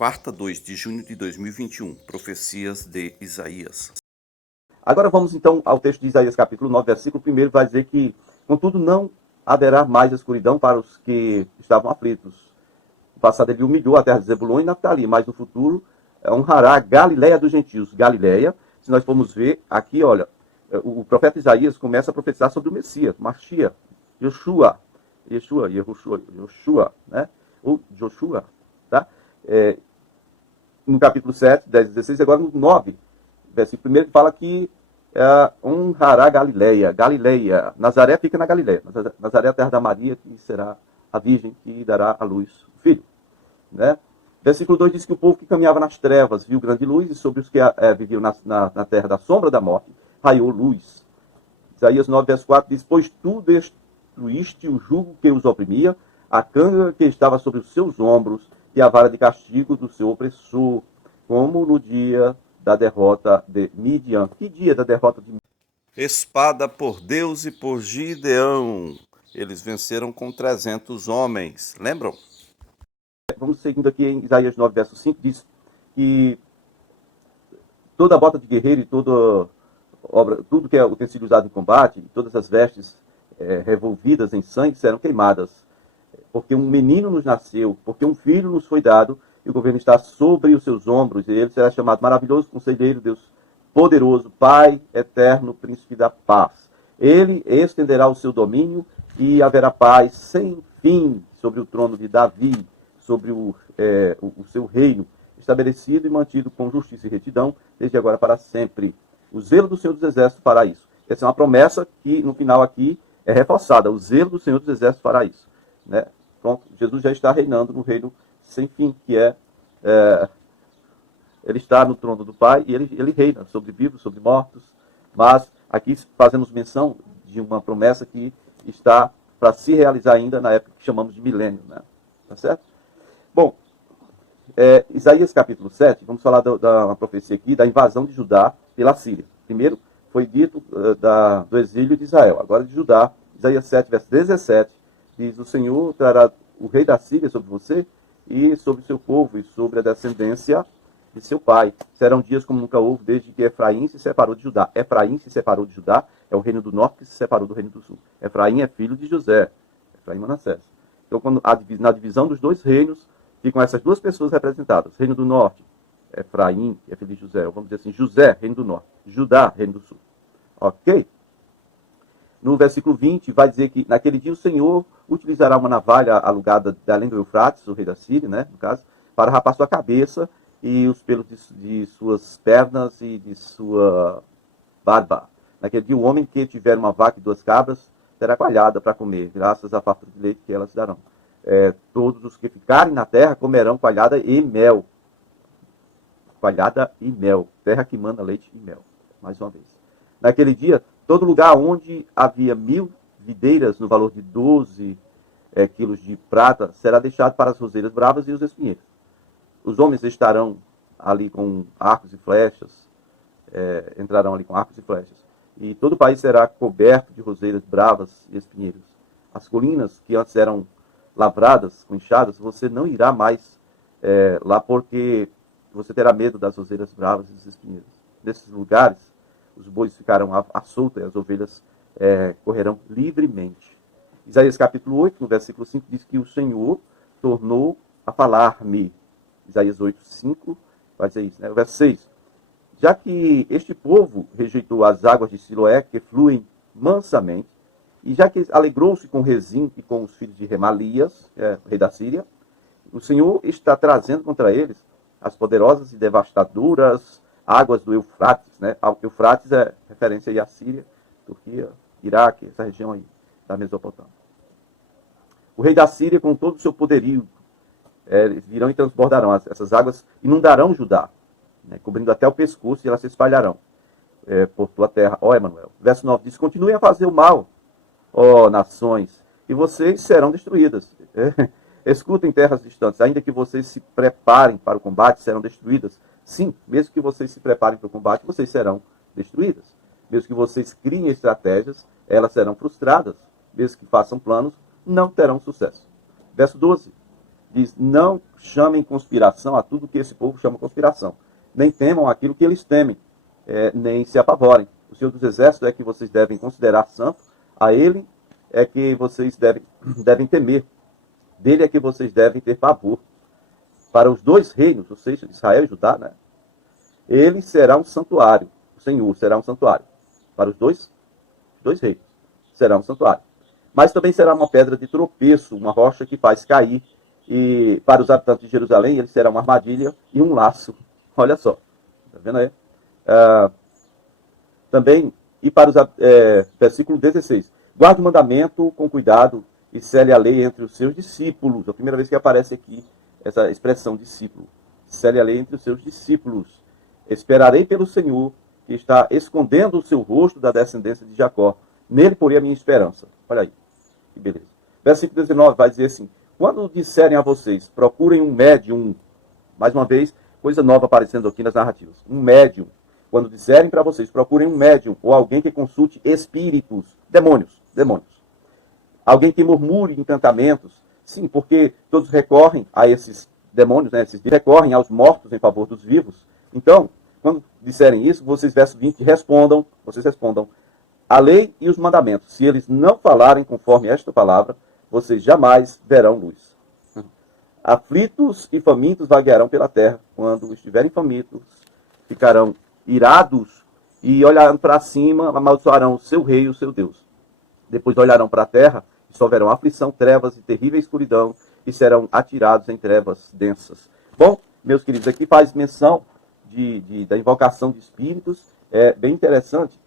Quarta, 2 de junho de 2021. Profecias de Isaías. Agora vamos então ao texto de Isaías capítulo 9, versículo 1, vai dizer que, contudo, não haverá mais escuridão para os que estavam aflitos. No passado ele humilhou a terra de Zebulon e Naftali, mas no futuro honrará a Galileia dos gentios. Galileia, se nós formos ver aqui, olha, o profeta Isaías começa a profetizar sobre o Messias, Mashiach, Yoshua, né? Ou Joshua, tá? No capítulo 7, 10 e 16, agora no 9, versículo 1, ele fala que honrará Galileia. Galileia, Nazaré fica na Galileia. Nazaré é a terra da Maria, que será a virgem que dará à luz o filho. Né? Versículo 2 diz que o povo que caminhava nas trevas viu grande luz, e sobre os que viviam na terra da sombra da morte, raiou luz. Isaías 9, verso 4 diz: pois tu destruíste o jugo que os oprimia, a canga que estava sobre os seus ombros, e a vara de castigo do seu opressor, como no dia da derrota de Midian. Que dia da derrota de Midian? Espada por Deus e por Gideão. Eles venceram com 300 homens. Lembram? Vamos seguindo aqui em Isaías 9, verso 5, diz que toda a bota de guerreiro e toda obra, tudo que é utensílio usado em combate, todas as vestes revolvidas em sangue serão queimadas. Porque um menino nos nasceu, porque um filho nos foi dado, e o governo está sobre os seus ombros, e ele será chamado Maravilhoso Conselheiro, Deus Poderoso, Pai Eterno, Príncipe da Paz. Ele estenderá o seu domínio e haverá paz sem fim sobre o trono de Davi, sobre o seu reino, estabelecido e mantido com justiça e retidão, desde agora para sempre. O zelo do Senhor dos Exércitos fará isso. Essa é uma promessa que, no final aqui, é reforçada. O zelo do Senhor dos Exércitos fará isso. Né? Pronto, Jesus já está reinando no reino sem fim, que ele está no trono do Pai e ele reina sobre vivos, sobre mortos. Mas aqui fazemos menção de uma promessa que está para se realizar ainda na época que chamamos de milênio. Né? Tá certo? Bom, Isaías capítulo 7, vamos falar da profecia aqui, da invasão de Judá pela Síria. Primeiro foi dito do exílio de Israel, agora de Judá. Isaías 7, verso 17, diz: o Senhor trará o rei da Síria sobre você e sobre o seu povo e sobre a descendência de seu pai. Serão dias como nunca houve desde que Efraim se separou de Judá. Efraim se separou de Judá, é o reino do norte que se separou do reino do sul. Efraim é filho de José, Efraim e Manassés. Então, na divisão dos dois reinos, ficam essas duas pessoas representadas. Reino do norte, Efraim, que é filho de José. Vamos dizer assim, José, reino do norte. Judá, reino do sul. Ok? No versículo 20, vai dizer que naquele dia o Senhor utilizará uma navalha alugada da além do Eufrates, o rei da Síria, né, no caso, para rapar sua cabeça e os pelos de suas pernas e de sua barba. Naquele dia o homem que tiver uma vaca e 2 cabras terá coalhada para comer, graças à fartura de leite que elas darão. Todos os que ficarem na terra comerão coalhada e mel. Coalhada e mel. Terra que manda leite e mel. Mais uma vez. Naquele dia, todo lugar onde havia 1000 videiras no valor de 12 quilos de prata será deixado para as roseiras bravas e os espinheiros. Os homens estarão ali com arcos e flechas, entrarão ali com arcos e flechas. E todo o país será coberto de roseiras bravas e espinheiros. As colinas que antes eram lavradas com enxadas, você não irá mais lá, porque você terá medo das roseiras bravas e dos espinheiros. Nesses lugares, os bois ficarão à solta e as ovelhas correrão livremente. Isaías capítulo 8, no versículo 5, diz que o Senhor tornou a falar-me. Isaías 8, 5, vai dizer isso. Né? O verso 6. Já que este povo rejeitou as águas de Siloé, que fluem mansamente, e já que alegrou-se com Rezim e com os filhos de Remalias, rei da Síria, o Senhor está trazendo contra eles as poderosas e devastadoras águas do Eufrates. Né? O Eufrates é referência aí à Síria, Turquia, Iraque, essa região aí da Mesopotâmia. O rei da Síria, com todo o seu poderio, virão e transbordarão. Essas águas inundarão Judá, né? Cobrindo até o pescoço, e elas se espalharão por tua terra, ó Emanuel. Verso 9 diz: continuem a fazer o mal, ó nações, e vocês serão destruídas. Escutem, terras distantes, ainda que vocês se preparem para o combate, serão destruídas. Sim, mesmo que vocês se preparem para o combate, vocês serão destruídas. Mesmo que vocês criem estratégias, elas serão frustradas. Mesmo que façam planos, não terão sucesso. Verso 12. diz, não chamem conspiração a tudo que esse povo chama conspiração. Nem temam aquilo que eles temem, nem se apavorem. O Senhor dos Exércitos é que vocês devem considerar santo, a Ele é que vocês devem temer, dele é que vocês devem ter pavor. Para os dois reinos, ou seja, Israel e Judá, né? Ele será um santuário, o Senhor será um santuário. Para os dois reinos, será um santuário. Mas também será uma pedra de tropeço, uma rocha que faz cair. E para os habitantes de Jerusalém, ele será uma armadilha e um laço. Olha só. Está vendo aí? Também, e para os... versículo 16. Guarde o mandamento com cuidado e cele a lei entre os seus discípulos. É a primeira vez que aparece aqui essa expressão discípulo. Cele a lei entre os seus discípulos. Esperarei pelo Senhor, que está escondendo o seu rosto da descendência de Jacó. Nele porei a minha esperança. Olha aí, que beleza. Versículo 19 vai dizer assim, quando disserem a vocês, procurem um médium, mais uma vez, coisa nova aparecendo aqui nas narrativas, um médium. Quando disserem para vocês, procurem um médium, ou alguém que consulte espíritos, demônios. Alguém que murmure encantamentos. Sim, porque todos recorrem a esses demônios, né? Esses recorrem aos mortos em favor dos vivos. Então, quando disserem isso, vocês, verso 20, vocês respondam, a lei e os mandamentos, se eles não falarem conforme esta palavra, vocês jamais verão luz. Aflitos e famintos vaguearão pela terra. Quando estiverem famintos, ficarão irados e olhando para cima, amaldiçoarão o seu rei e o seu Deus. Depois olharão para a terra e só verão aflição, trevas e terrível escuridão e serão atirados em trevas densas. Bom, meus queridos, aqui faz menção da invocação de espíritos. É bem interessante,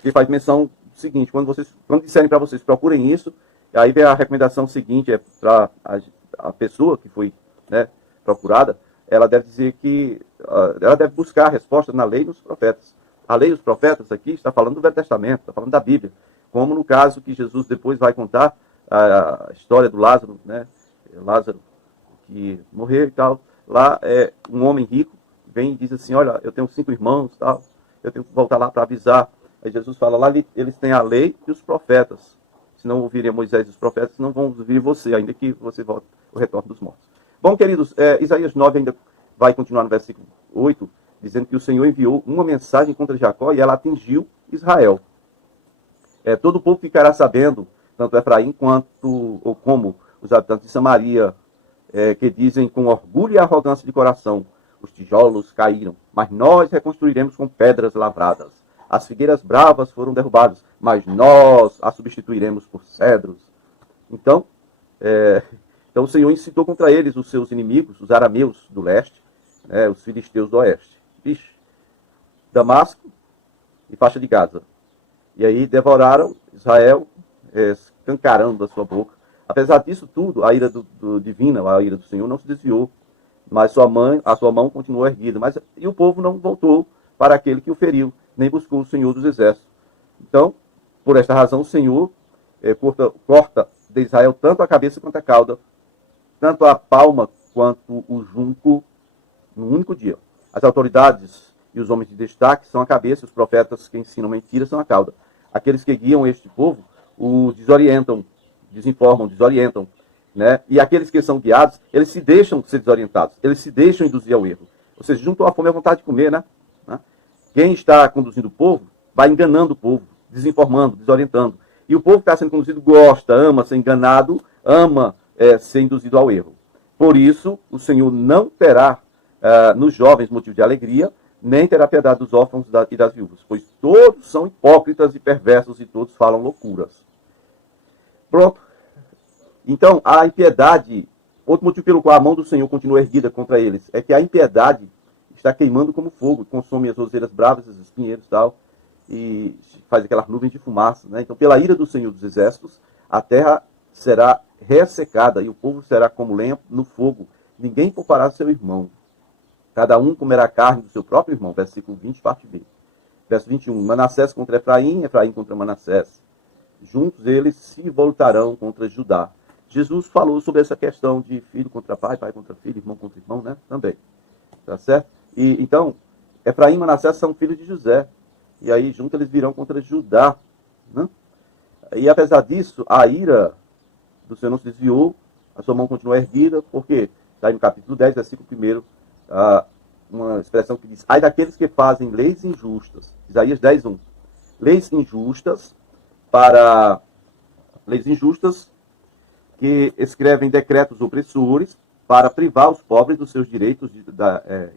que faz menção do seguinte, quando disserem para vocês, procurem isso, aí vem a recomendação seguinte, para a pessoa que foi, né, procurada, ela deve dizer que, ela deve buscar a resposta na lei e nos profetas. A lei e os profetas aqui está falando do Velho Testamento, está falando da Bíblia, como no caso que Jesus depois vai contar a história do Lázaro, né, Lázaro que morreu e tal. Lá um homem rico vem e diz assim, olha, eu tenho 5 irmãos, tal, eu tenho que voltar lá para avisar. Aí Jesus fala, lá eles têm a lei e os profetas. Se não ouvirem Moisés e os profetas, não vão ouvir você, ainda que você volte o retorno dos mortos. Bom, queridos, Isaías 9 ainda vai continuar no versículo 8, dizendo que o Senhor enviou uma mensagem contra Jacó e ela atingiu Israel. Todo o povo ficará sabendo, tanto Efraim como os habitantes de Samaria, que dizem com orgulho e arrogância de coração, os tijolos caíram, mas nós reconstruiremos com pedras lavradas. As figueiras bravas foram derrubadas, mas nós as substituiremos por cedros. Então o Senhor incitou contra eles os seus inimigos, os arameus do leste, os filisteus do oeste. Damasco e faixa de Gaza. E aí devoraram Israel, escancarando a sua boca. Apesar disso tudo, a ira divina, a ira do Senhor não se desviou, mas a sua mão continuou erguida. E o povo não voltou para aquele que o feriu, nem buscou o Senhor dos Exércitos. Então, por esta razão, o Senhor corta de Israel tanto a cabeça quanto a cauda, tanto a palma quanto o junco, num único dia. As autoridades e os homens de destaque são a cabeça, os profetas que ensinam mentiras são a cauda. Aqueles que guiam este povo os desorientam, desinformam, desorientam. Né? E aqueles que são guiados, eles se deixam ser desorientados, eles se deixam induzir ao erro. Ou seja, junto à fome e à vontade de comer, né? Quem está conduzindo o povo, vai enganando o povo, desinformando, desorientando. E o povo que está sendo conduzido gosta, ama ser enganado, ama ser induzido ao erro. Por isso, o Senhor não terá nos jovens motivo de alegria, nem terá piedade dos órfãos e das viúvas, pois todos são hipócritas e perversos e todos falam loucuras. Pronto. Então, a impiedade, outro motivo pelo qual a mão do Senhor continua erguida contra eles, é que a impiedade está queimando como fogo, consome as roseiras bravas, os espinheiros e tal, e faz aquelas nuvens de fumaça. Né? Então, pela ira do Senhor dos Exércitos, a terra será ressecada e o povo será como lenha no fogo. Ninguém poupará seu irmão. Cada um comerá carne do seu próprio irmão. Versículo 20, parte B. Verso 21. Manassés contra Efraim, Efraim contra Manassés. Juntos eles se voltarão contra Judá. Jesus falou sobre essa questão de filho contra pai, pai contra filho, irmão contra irmão, né? Também. Tá certo? E então, Efraim e Manassés são filhos de José. E aí, juntos, eles virão contra Judá. Né? E apesar disso, a ira do Senhor não se desviou. A sua mão continua erguida, porque está aí no capítulo 10, versículo 1, uma expressão que diz: ai daqueles que fazem leis injustas. Isaías 10, 1. Leis injustas que escrevem decretos opressores para privar os pobres dos seus direitos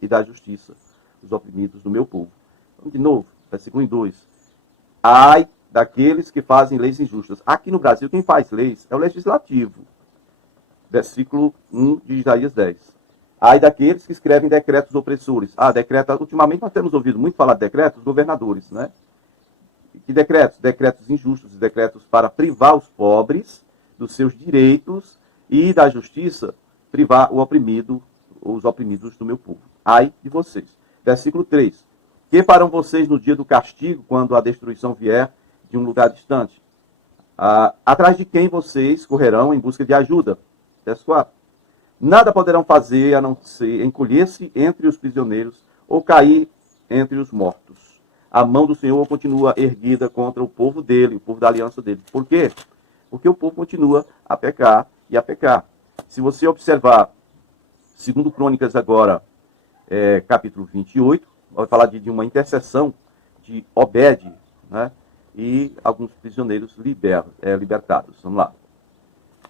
e da justiça, os oprimidos do meu povo. Então, de novo, versículo 2. Ai daqueles que fazem leis injustas. Aqui no Brasil, quem faz leis é o legislativo. Versículo 1 de Isaías 10. Ai daqueles que escrevem decretos opressores. Ultimamente nós temos ouvido muito falar de decretos governadores, né? Que decretos? Decretos injustos, decretos para privar os pobres dos seus direitos e da justiça, privar o oprimido, os oprimidos do meu povo. Ai de vocês. Versículo 3. Que farão vocês no dia do castigo, quando a destruição vier de um lugar distante? Atrás de quem vocês correrão em busca de ajuda? Verso 4. Nada poderão fazer a não ser encolher-se entre os prisioneiros ou cair entre os mortos. A mão do Senhor continua erguida contra o povo dele, o povo da aliança dele. Por quê? Porque o povo continua a pecar e a pecar. Se você observar, segundo Crônicas agora, capítulo 28, vai falar de uma intercessão de Obed, né? E alguns prisioneiros libertados. Vamos lá.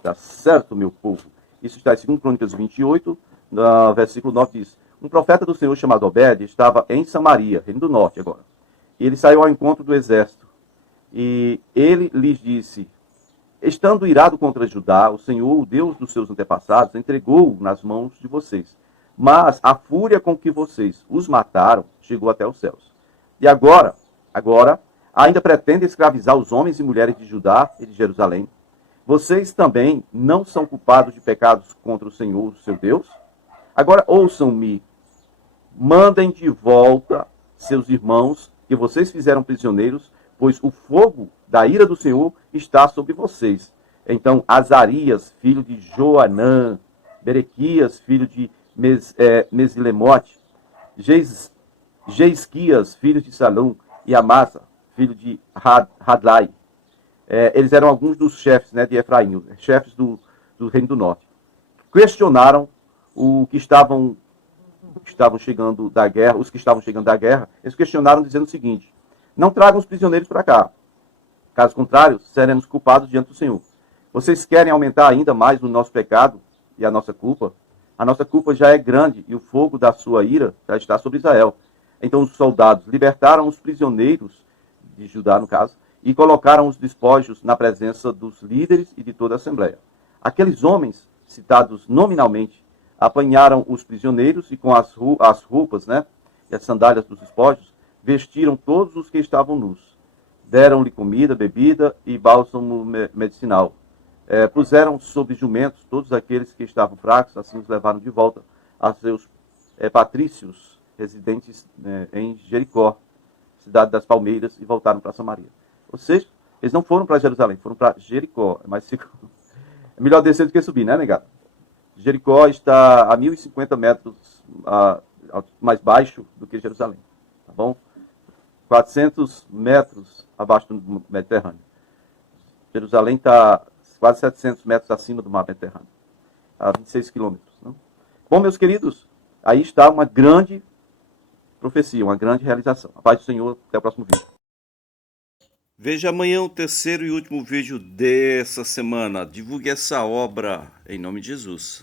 Tá certo, meu povo? Isso está em 2 Crônicas 28, no versículo 9 diz: um profeta do Senhor chamado Obed estava em Samaria, reino do norte agora. E ele saiu ao encontro do exército. E ele lhes disse: estando irado contra Judá, o Senhor, o Deus dos seus antepassados, entregou-o nas mãos de vocês. Mas a fúria com que vocês os mataram chegou até os céus. E agora, ainda pretendem escravizar os homens e mulheres de Judá e de Jerusalém. Vocês também não são culpados de pecados contra o Senhor, seu Deus? Agora ouçam-me. Mandem de volta seus irmãos que vocês fizeram prisioneiros, pois o fogo da ira do Senhor está sobre vocês. Então Azarias, filho de Joanã, Berequias, filho de Mesilemote, Geisquias, filho de Salum, e Amasa, filho de Hadlai. Eles eram alguns dos chefes, né, de Efraim, chefes do Reino do Norte. Questionaram os que estavam chegando da guerra, eles questionaram dizendo o seguinte: não tragam os prisioneiros para cá. Caso contrário, seremos culpados diante do Senhor. Vocês querem aumentar ainda mais o nosso pecado e a nossa culpa? A nossa culpa já é grande e o fogo da sua ira já está sobre Israel. Então os soldados libertaram os prisioneiros de Judá, no caso, e colocaram os despojos na presença dos líderes e de toda a Assembleia. Aqueles homens, citados nominalmente, apanharam os prisioneiros e com as roupas, né, e as sandálias dos despojos, vestiram todos os que estavam nus. Deram-lhe comida, bebida e bálsamo medicinal. Puseram sob jumentos todos aqueles que estavam fracos, assim os levaram de volta a seus patrícios residentes em Jericó, cidade das palmeiras, e voltaram para Samaria. Ou seja, eles não foram para Jerusalém, foram para Jericó. É melhor descer do que subir, né, negado? Jericó está a 1.050 metros mais baixo do que Jerusalém. Tá bom? 400 metros abaixo do Mediterrâneo. Jerusalém está quase 700 metros acima do mar Mediterrâneo. A 26 quilômetros. Não? Bom, meus queridos, aí está uma grande profecia, uma grande realização. A paz do Senhor, até o próximo vídeo. Veja amanhã o terceiro e último vídeo dessa semana. Divulgue essa obra em nome de Jesus.